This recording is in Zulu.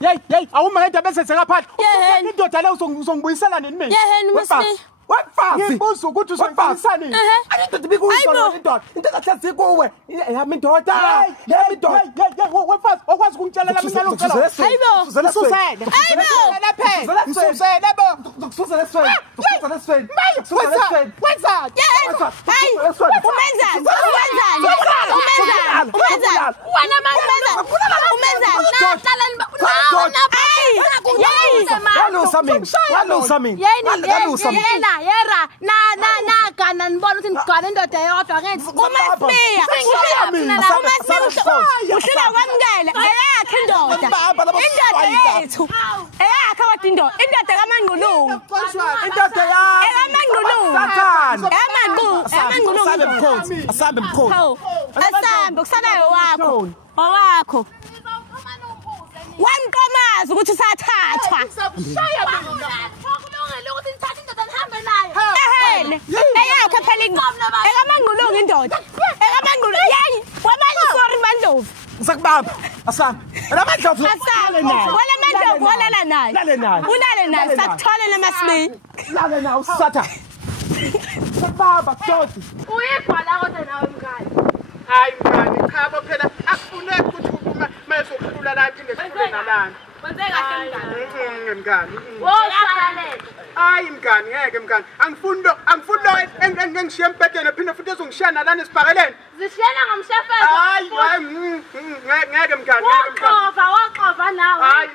Hey, awumakethi bese sekaphathi. Indoda le uzongibuyisela nini mina? Yeheni Musli. Wefazi. Ngibuza ukuthi uzoyifisa nini? Indoda bikuyizona indoda. Indoda hlezi kuwe. Yami indoda. Yami indoda. Wefazi okwazi ukungitshelela mina lo ngicela. Hayibo. Susele. Lapha. Susele bo. Susele lesweni. Susele lesweni. Wenza. Hayi. Umenzani? Wena manje yera na kana nibona ukuthi ngigcwala indoda eyodwa ngithi uMasiya uhlala kwamukela eyakhe indoda yethu eyakhe wathi indoda kaMangqulungu asambe mkhosi asambe kusanayo wakho wamqomaza ukuthi usathathwa eyakhe phela ekaMangqulungu indoda ekaMangqulungu yayi wamanye sorry Mandlovu ngisakubamba asambe lamandlovu ulala naye sakuthole naMasiya lale nawe usatha sakubamba dodi uyibhala kodwa nawe mngani hayi mngani cha bo phela akufuneki ukuthi uma mayesokuhlula la phinde sikhule nalana wenze kahle mngani mngani woshalalela hayi mngani ngeke mngani angifuni lo engishiya empedeni phinde futhi ezongishiya nalana esibhakeleni zishiyana ngomshafelo hayi ngeke mngani waqova nawe hayi